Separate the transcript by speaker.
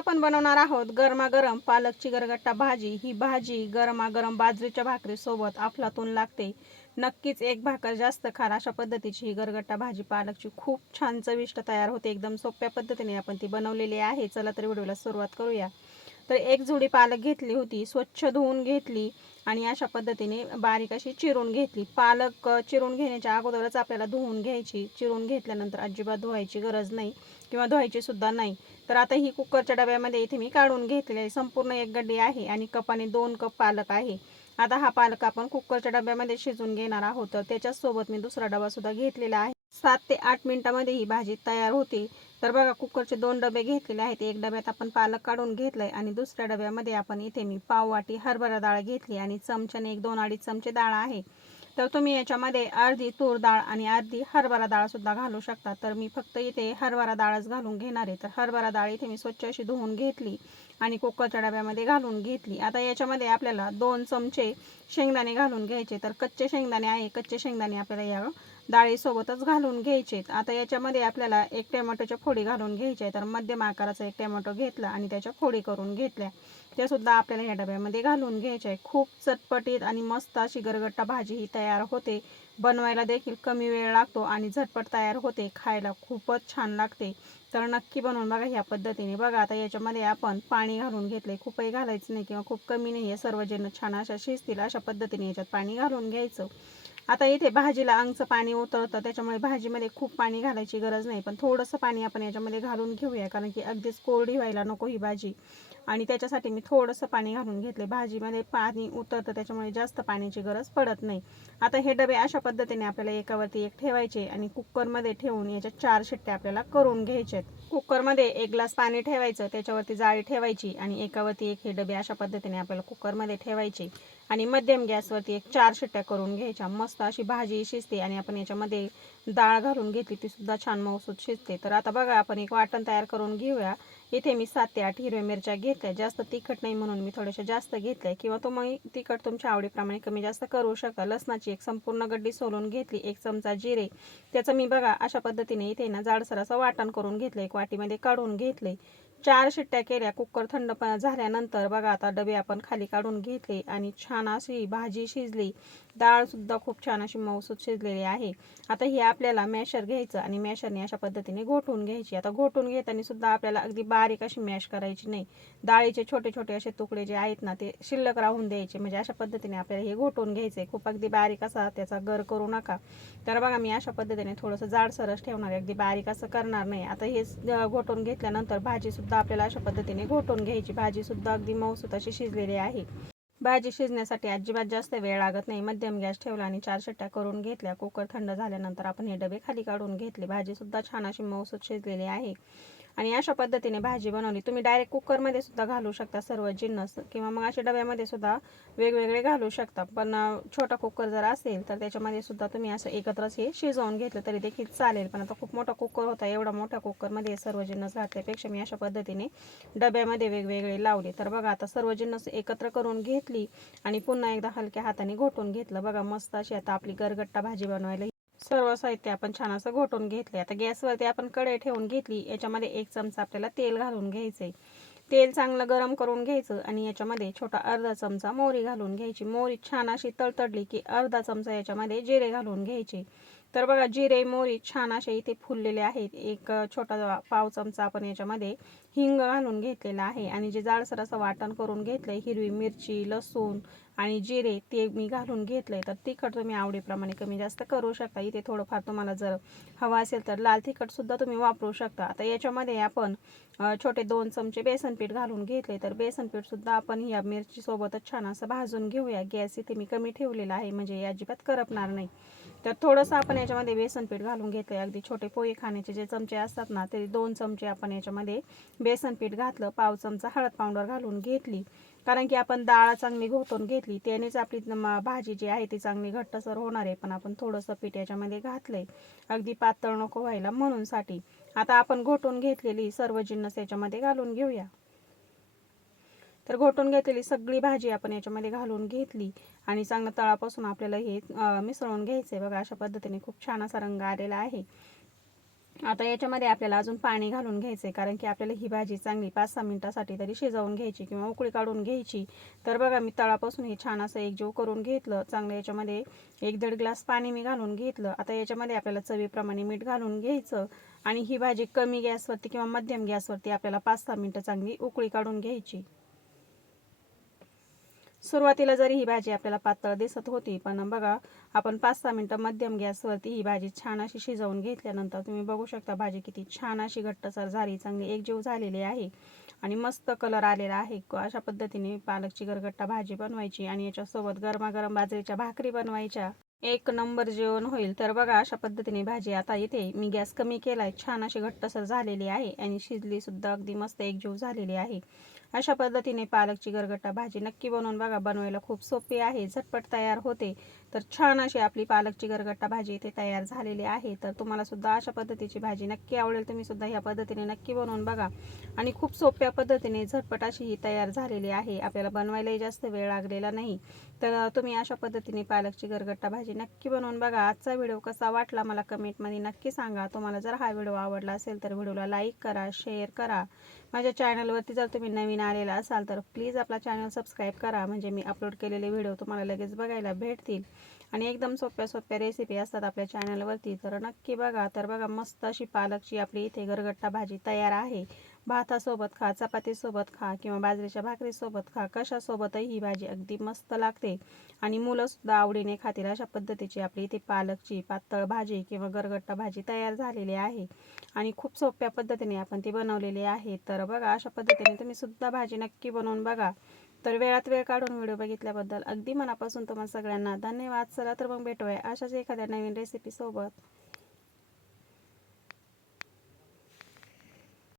Speaker 1: आपण बनवणार आहोत गरमागरम पालकची गरगट्टा भाजी. ही भाजी गरमागरम बाजरीच्या भाकरीसोबत अफलातून लागते. नक्कीच एक भाकर जास्त खाल अशा पद्धतीची ही गरगट्टा भाजी पालकची खूप छान चविष्ट तयार होते. एकदम सोप्या पद्धतीने आपण ती बनवलेली आहे. चला तर व्हिडिओला सुरुवात करूया. तर एक जुडी पालक घेतली होती. स्वच्छ धुवून घेतली. आणि अशा पद्धतीने बारीक अशी चिरून घेतली. पालक चिरून घेण्याच्या अगोदरच आपल्याला धुवून घ्यायची. चिरून घेतल्यानंतर अजिबात धुवायची गरज नाही किंवा धुवायची सुद्धा नाही. तर आता ही कुकरच्या डब्यामध्ये इथे मी काढून घेतलेली आहे. संपूर्ण एक गड्डी आहे आणि कपाने दोन कप पालक आहे. आता हा पालक आपण कुकरच्या डब्यामध्ये शिजून घेणार आहोत. तर त्याच्यासोबत मी दुसरा डबासुद्धा घेतलेला आहे. सात ते आठ मिनिटामध्ये ही भाजी तयार होते. तर बघा कुकरचे दोन डबे घेतलेले आहेत. एक डब्यात आपण पालक काढून घेतलाय आणि दुसऱ्या डब्यामध्ये आपण इथे मी पाव वाटी हरभरा डाळ घेतली आणि चमच्याने एक दोन अडीच चमचे डाळ आहे. तर तुम्ही याच्यामध्ये अर्धी तूर डाळ आणि अर्धी हरभरा डाळसुद्धा घालू शकता. तर मी फक्त इथे हरभरा डाळच घालून घेणार आहे. तर हरभरा डाळ इथे मी स्वच्छ अशी धुवून घेतली. आणि कुकरच्या डब्यामध्ये घालून घेतली. आता याच्यामध्ये आपल्याला दोन चमचे शेंगदाणे घालून घ्यायचे. तर कच्चे शेंगदाणे आहे कच्चे शेंगदाणे आपल्याला या डाळीसोबतच घालून घ्यायचे आता याच्यामध्ये आपल्याला एक टॅमॅटोच्या फोडी घालून घ्यायच्या आहे तर मध्यम आकाराचा एक टॅमॅटो घेतला आणि त्याच्या फोडी करून घेतल्या. सुद्धा आपल्याला या डब्यामध्ये घालून घ्यायच्या आहे खूप चटपटीत आणि मस्त अशी गरगट्टा भाजी ही तयार होते. बनवायला देखील कमी वेळ लागतो आणि झटपट तयार होते. खायला खूपच छान लागते. तर नक्की बनवून बघा ह्या पद्धतीने. बघा आता याच्यामध्ये आपण पाणी घालून घेतले. खूपही घालायचं नाही किंवा खूप कमी नाही आहे सर्व जण छान अशा शिजतील अशा पद्धतीने याच्यात पाणी घालून घ्यायचं. आता इथे भाजीला अंगचं पाणी उतरतं त्याच्यामुळे भाजीमध्ये खूप पाणी घालायची गरज नाही. पण थोडंसं पाणी आपण याच्यामध्ये घालून घेऊया. कारण की अगदीच कोरडी व्हायला नको ही भाजी. आणि त्याच्यासाठी मी थोडंसं पाणी घालून घेतले भाजीमध्ये पाणी उतरतं त्याच्यामुळे जास्त पाण्याची गरज पडत नाही. आता हे डबे अशा पद्धतीने आपल्याला एकावरती एक ठेवायचे आणि कुकरमध्ये ठेवून याच्या चार शिट्ट्या आपल्याला करून घ्यायचे आहेत कुकरमध्ये एक ग्लास पाणी ठेवायचं त्याच्यावरती जाळी ठेवायची आणि एकावरती एक हे डबे अशा पद्धतीने आपल्याला कुकरमध्ये ठेवायचे आणि मध्यम गॅसवरती एक चार शिट्ट्या करून घ्यायच्या. मस्त अशी भाजी शिजते आणि आपण याच्यामध्ये डाळ घालून घेतली ती सुद्धा छान मऊसूत शिजते. तर आता बघा आपण एक वाटण तयार करून घेऊया. इथे मी सात ते आठ हिरव्या मिरच्या घेतल्या. जास्त तिखट नाही म्हणून मी थोड्याशा जास्त घेतल्या किंवा तुम्ही तिखट तुमच्या आवडीप्रमाणे कमी जास्त करू शकता लसणाची एक संपूर्ण गड्डी सोलून घेतली. एक चमचा जिरे. त्याचं मी बघा अशा पद्धतीने इथे ना जाडसर असं वाटण करून घेतलं. एक वाटीमध्ये काढून घेतले. चार शिट्ट्या केल्या. कुकर थंड झाल्यानंतर बघा आता डबे आपण खाली काढून घेतले आणि छान अशी भाजी शिजली. डाळ सुद्धा खूप छान अशी मऊसूत शिजलेली आहे. आता हे आपल्याला मॅशर घ्यायचं आणि मॅशरने अशा पद्धतीने घोटून घ्यायची. आता घोटून घेताना सुद्धा आपल्याला अगदी बारीक अशी मॅश करायची नाही. डाळीचे छोटे छोटे असे तुकडे जे आहेत ना ते शिल्लक राहून द्यायचे. म्हणजे अशा पद्धतीने आपल्याला हे घोटून घ्यायचे खूप अगदी बारीक असा त्याचा गर करू नका. तर बघा मी अशा पद्धतीने थोडंसं जाडसरच ठेवणार आहे. अगदी बारीक असं करणार नाही. आता हे घोटून घेतल्यानंतर भाजी सुद्धा आपल्याला अशा पद्धतीने घोटून घ्यायची. भाजी सुद्धा अगदी मऊसूत अशी शिजलेली आहे. भाजी शिजण्यासाठी अजिबात जास्त वेळ लागत नाही. मध्यम गॅस ठेवला आणि चार शिट्ट्या करून घेतल्या. कुकर थंड झाल्यानंतर आपण हे डबे खाली काढून घेतले. भाजी सुद्धा छान अशी मऊसूत शिजलेली आहे. आणि अशा पद्धतीने भाजी बनवली. तुम्ही डायरेक्ट कुकरमध्ये सुद्धा घालू शकता सर्व जिन्नस किंवा मग अशा डब्यामध्ये सुद्धा वेगवेगळे घालू शकता. पण छोटा कुकर जर असेल तर त्याच्यामध्ये सुद्धा तुम्ही असं एकत्रच हे शिजवून घेतलं तरी देखील चालेल. पण आता खूप मोठा कुकर होता एवढा मोठ्या कुकरमध्ये सर्व जिन्नस घातल्यापेक्षा मी अशा पद्धतीने डब्यामध्ये वेगवेगळे लावले. तर बघा आता सर्व जिन्नस एकत्र करून घेतली आणि पुन्हा एकदा हलक्या हाताने घोटून घेतलं. बघा मस्त अशी आता आपली गरगट्टा भाजी बनवायला सर्व साहित्य आपण छान असं घोटून घेतले आता गॅसवरती आपण कढई ठेवून घेतली याच्यामध्ये एक चमचा आपल्याला तेल घालून घ्यायचंय. तेल चांगलं गरम करून घ्यायचं आणि याच्यामध्ये छोटा अर्धा चमचा मोहरी घालून घ्यायची. मोहरी छान अशी तळतडली की अर्धा चमचा याच्यामध्ये जिरे घालून घ्यायचे. तर बघा जिरे मोहरी छान असे इथे फुललेले आहेत. एक छोटा पाव चमचा आपण याच्यामध्ये हिंग घालून घेतलेला आहे. आणि जे जाडसर असं वाटण करून घेतलंय हिरवी मिरची लसूण आणि जिरे ते मी घालून घेतलंय तर तिखट तुम्ही आवडीप्रमाणे कमी जास्त करू शकता. इथे थोडंफार तुम्हाला जर हवा असेल तर लाल तिखट सुद्धा तुम्ही वापरू शकता. आता याच्यामध्ये आपण छोटे दोन चमचे बेसन पीठ घालून घेतले तर बेसन पीठ सुद्धा आपण या मिरचीसोबतच छान असं भाजून घेऊया. गॅस इथे मी कमी ठेवलेला आहे म्हणजे या अजिबात करपणार नाही. तर थोडंसं आपण याच्यामध्ये बेसन पीठ घालून आहे अगदी छोटे पोहे खाण्याचे जे चमचे असतात ना ते दोन चमचे आपण याच्यामध्ये बेसन पीठ घातलं पाव चमचा हळद पावडर घालून घेतली. कारण की आपण डाळ चांगली घोटून घेतली त्यानेच आपली भाजी जी आहे ती चांगली घट्टसर होणार आहे. पण आपण थोडंसं पीठ याच्यामध्ये घातलंय. अगदी पातळ नको व्हायला म्हणून साठी. आता आपण घोटून घेतलेली सर्व जिन्नस याच्यामध्ये घालून घेऊया. तर घोटून घेतलेली सगळी भाजी आपण याच्यामध्ये घालून घेतली. आणि चांगलं तळापासून आपल्याला हे मिसळून घ्यायचं आहे बघा अशा पद्धतीने खूप छान असा रंग आलेला आहे. आता याच्यामध्ये आपल्याला अजून पाणी घालून घ्यायचं आहे कारण की आपल्याला ही भाजी चांगली पाच सहा मिनटासाठी तरी शिजवून घ्यायची किंवा उकळी काढून घ्यायची. तर बघा मी तळापासून हे छान असं एकजीव करून घेतलं चांगलं याच्यामध्ये एक दीड ग्लास पाणी मी घालून घेतलं. आता याच्यामध्ये आपल्याला चवीप्रमाणे मीठ घालून घ्यायचं आणि ही भाजी कमी गॅसवरती किंवा मध्यम गॅसवरती आपल्याला पाच सहा मिनटं चांगली उकळी काढून घ्यायची. सुरुवातीला जरी ही भाजी आपल्याला पातळ दिसत होती पण बघा आपण पाच सहा मिनटं मध्यम गॅसवरती ही भाजी छान अशी शिजवून घेतल्यानंतर तुम्ही बघू शकता भाजी किती छान अशी घट्टसर झाली चांगली एकजीव झालेली आहे आणि मस्त कलर आलेला आहे. अशा पद्धतीने पालकची गरगट्टा भाजी बनवायची आणि याच्यासोबत गरमागरम बाजरीच्या भाकरी बनवायच्या. एक नंबर जेवण होईल. तर बघा अशा पद्धतीने भाजी आता इथे मी गॅस कमी केलाय. छान अशी घट्टसर झालेली आहे आणि शिजली सुद्धा अगदी मस्त एकजीव झालेली आहे. अशा पद्धतीने पालकची गरगट्टा भाजी नक्की बनवून बघा. बनवायला खूप सोपी आहे. झटपट तयार होते. तर छान अशी आपली पालकची गरगट्टा भाजी इथे तयार झालेली आहे. तर तुम्हाला सुद्धा अशा पद्धतीची भाजी नक्की आवडेल तुम्ही सुद्धा ह्या पद्धतीने नक्की बनवून बघा. आणि खूप सोप्या पद्धतीने झटपट अशी ही तयार झालेली आहे. आपल्याला बनवायलाही जास्त वेळ लागलेला नाही. तर तुम्ही अशा पद्धतीने पालकची गरगट्टा भाजी नक्की बनवून बघा. आजचा व्हिडिओ कसा वाटला मला कमेंटमध्ये नक्की सांगा. तुम्हाला जर हा व्हिडिओ आवडला असेल तर व्हिडिओला लाईक करा शेअर करा. माझ्या चॅनलवरती जर तुम्ही नवीन आलेला असाल तर प्लीज आपला चॅनल सबस्क्राईब करा. म्हणजे मी अपलोड केलेले व्हिडिओ तुम्हाला लगेच बघायला भेटतील. आणि एकदम सोप्या सोप्या रेसिपी असतात आपल्या चॅनलवरती तर नक्की बघा. तर बघा मस्त अशी पालकची आपली इथे घरगट्टा भाजी तयार आहे. भातासोबत खा चपातीसोबत खा किंवा बाजरीच्या भाकरीसोबत खा. कशासोबतही ही भाजी अगदी मस्त लागते. आणि मुलंसुद्धा आवडीने खातील अशा पद्धतीची आपली इथे पालकची पातळ भाजी किंवा गरगट्टा भाजी तयार झालेली आहे. आणि खूप सोप्या पद्धतीने आपण ती बनवलेली आहे. तर बघा अशा पद्धतीने तुम्ही सुद्धा भाजी नक्की बनवून बघा. तर वेळात वेळ काढून व्हिडिओ बघितल्याबद्दल अगदी मनापासून तुम्हाला सगळ्यांना धन्यवाद. चला तर मग भेटूया अशाच एखाद्या नवीन रेसिपीसोबत